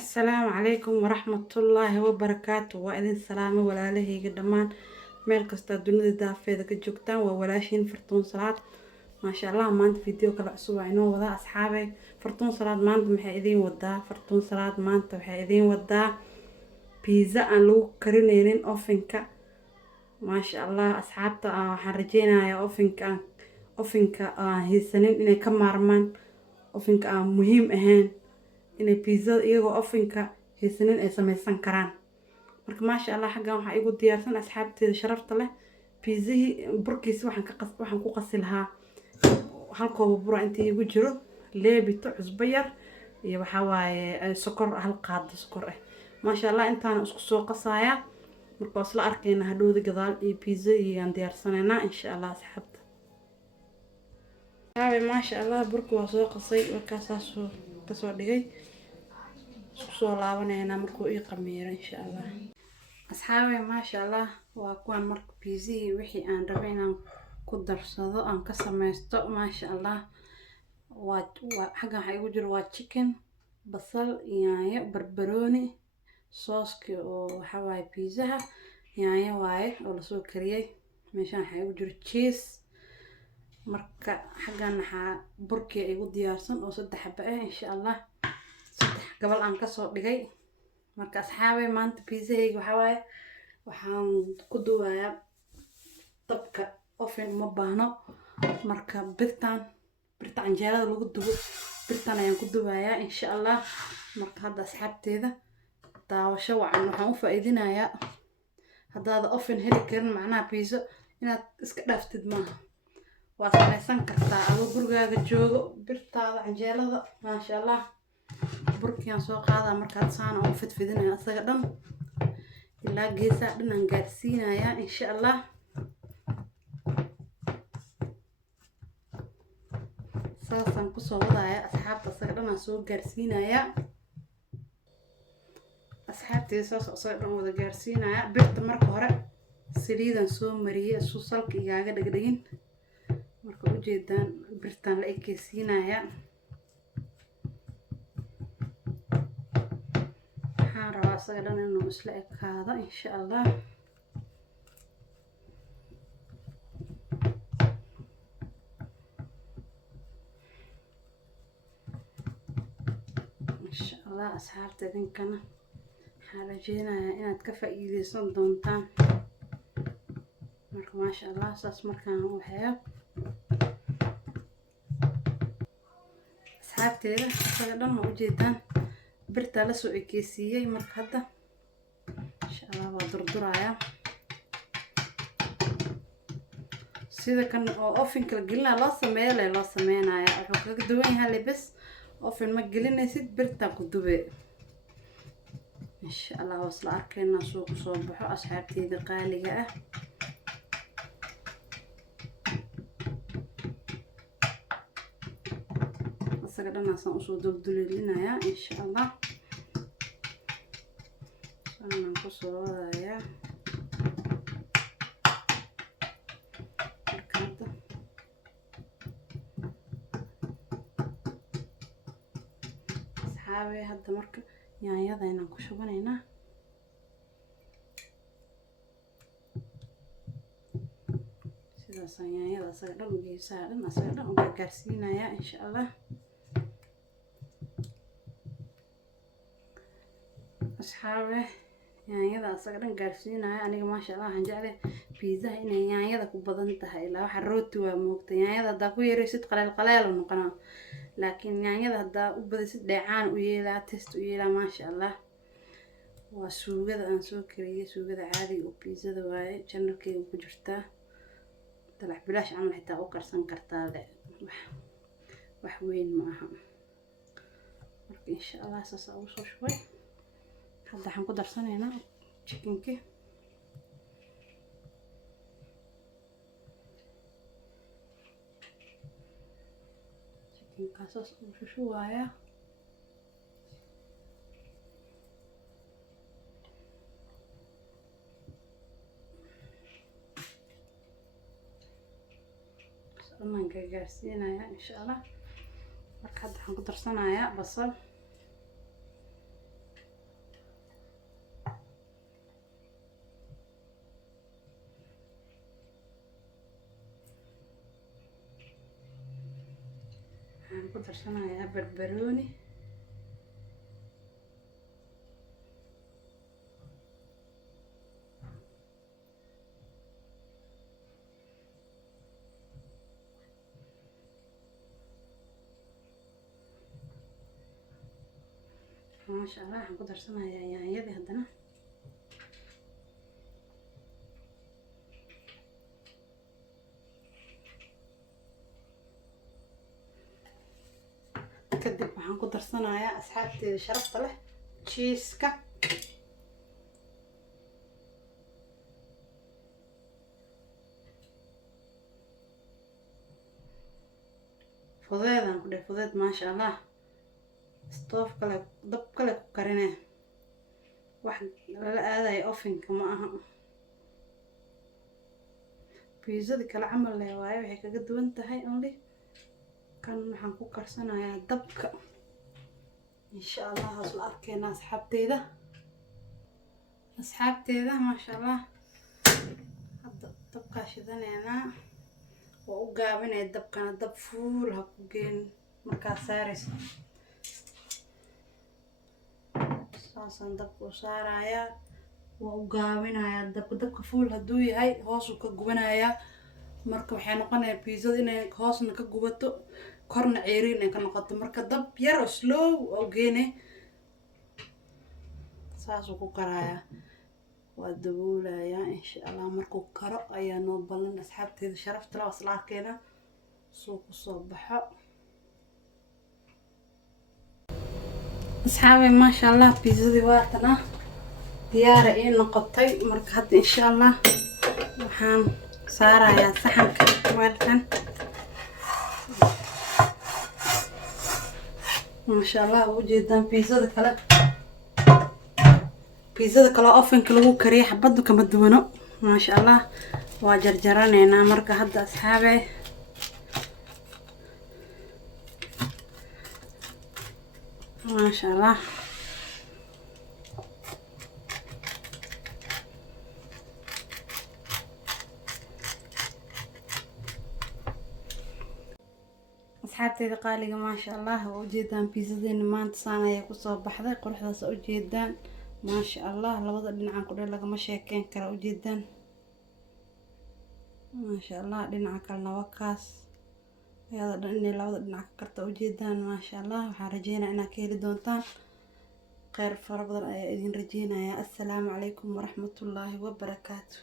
السلام عليكم ورحمة الله وبركاته وإذن سلامة ولا له قدمان ميل كستا دوني دافيدا كجوكتان وولاشين فرتون صلاة ما شاء الله مانت فيديو كلا عصوبة عينو ودا أصحابي فرتون صلاة مانت محايدين ودا فرتون صلاة مانت محايدين ودا بيزا أن لو كرينينين أوفنكا ما شاء الله أصحابتا حرجينا يا أوفنكا هيسانين إني كمارمان أوفنكا مهم أهين inay pizzada iyagoo ovenka haysanin ay samaysan karaan marka maasha Allah xaggan waxaa igu diyaarsan asxaabteeda sharafta leh pizzihii burkiisa waxaan ku qasi lahaa hal koob bur inta igu jiro leebito cusbo yar iyo waxa waaye sokor hal qaado sokor ah maasha Allah intaan isku soo qasaaya marka isla arkayna hadhowda gadaal iyo pizza iyo aan diyaarsanayna insha Allah asxaabta maasha Allah burku waa soo qasay markaas kasoo dhigay soo laabanayna markuu ii qamiiro insha Allah asxaabi maasha Allah waa kuwan marka pizza wixii aan rabay inaan ku darsado aan ka sameysto maasha Allah waa xaga waxa igu jiro waa chicken basal yaanyo barbarooni sooski oo waxa waaye pizzaha yaanyo waaye oo la soo kariyay meeshaan waxa igu jiro cheese marka xaggan waxa burkii igu diyaarsan oo 3 xabba ah insha Allah gabal aan ka soo dhigay marka asxaabay maanta pizzahayga waxa waaye waxaan ku duwayaa dabka oven ma baahno marka birta canjeerada lagu dubo birtan ayaan ku duwayaa insha Allah marka hadda asxaabteeda daawasho waxaan u faa'iidinayaa haddaad oven heli karin macnaha pizza inaad iska dhaaftid maaha waa samaysan kartaa adoo gurigaaga joogo birtaada canjeerada maasha Allah burkiyan soo qaada markaad saan oo fidfidinaya asaga dhan ilaa geesaha dhan aan gaarsiinaya insha Allah saasan ku soo wadaya asxaabta asaga dhan aan soo gaarsiinaya asxaabtii asaga dhan wada gaarsiinaya birta marka hore saliidan soo mariyay salka igaaga dhagdhagin marka u jeedaan birtan la ekeysiinaya asaga dhan inuu isla ekaado insha Allah insha Allah asxaabta idinkana waxaan rajeynayaa inaad ka faa'iideysan doontaan marka maasha Allah saas markaan u hayo asxaabteeda asaga dhan ma u jeedaan birta la soo ekeysiiyay marka hadda insha Allah waa durduraya sida kan oo ovenka gelina loo sameeynaya wuxuu kaga duwan yahay bas oven ma gelinaysid birta ku dube insha Allah wasla arkayna soo baxo asxaabteeda qaaliga ah asaga dhan aan soo duldulinaya insha Allah aan ku soo wadaya asxaabi hadda marka yaanyada inaan ku shubanayna sidaas yaanyada asaga dhan geesaha dhan asaga dhan u gaarsiinaya insha Allah asxaabi yaanyada asaga dhan gaarsiinaya aniga maasha Allah waxaan jeclahay pizza inay yaanyada ku badan tahay ilaa waxa rooti waa moogta yaanyada hadaa ku yareysid qaleel noqona laakiin yaanyada hadaa u badisid dheecaan u yeelaa taste u yeelaa maasha Allah waa suugada aan soo kariyay suugada caadiga oo pizzada waaye channelkeeda ku jirtaa talax bilaash aan xitaa u karsan kartaa wax weyn ma aha marka insha Allah saas ugu soo shubay hadda waxaan ku darsanaynaa chickenki kaasas u shushubaya samaan gaarsiinaya insha Allah marka hadda waxaan ku darsanayaa basal كنت رسمها بربروني ما شاء الله. هنقدر رسمها يدي هدنا kadib waxaan ku darsanayaa asxaabteeda sharafta leh cheese-ka fudeedaan ku dheh fudeed maasha allah. stoof kale dab kale ku karinee wax lala aadayo ovenka ma aha. pizzada kale camal leh waaye waxay kaga duwan tahay only kan waxaan ku karsanayaa dabka insha allah. hasla arkeena asxaabteeda maasha allah. hadda dabka shidaneena waa u gaabinay dabkana dab fuul ha ku geen markaa saaraysa saasan dabka u saarayaa waa u gaabinayaa dabka fuul hadduu yahay hoos u ka gubanayaa marka waxay noqonayaa pizzada inay hoosna ka gubato korna ceeriin ay ka noqoto marka dab yar oo slow oo geene saas uu ku karayaa waa daboolayaa insha allah. markuu karo ayaa noo ballan asxaabteeda sharafta leh wasla arkeena soo ku soo baxo asxaabe maasha allah. pizzadii waa tana diyaar ay noqotay marka hadda insha allah waxaan saarayaa saxanka weelkan maasha allah. ujeedaan pizzada kale ovenka lagu kariyo xabadu kama duwano maasha allah. waa jarjaraneynaa marka hadda asxaabe maasha allah. asxaabteeda qaaliga maasha allah. waa ujeedaan pizzadeena maanta saan ayay kusoo baxday quruxdaas ujeedaan maasha allah. labada dhinacan ku dheer lagama sheekeyn kara ujeedaan maasha allah. dhinaca kalena waa kaas ayada dhan inay labada dhinac ka karta ujeedaan maasha allah. waxaan rajeynayaa inaad ka heli doontaan kheyr fara badan ayaa idin rajeynayaa. assalaamu calaykum waraxmatullaahi wabarakaatu.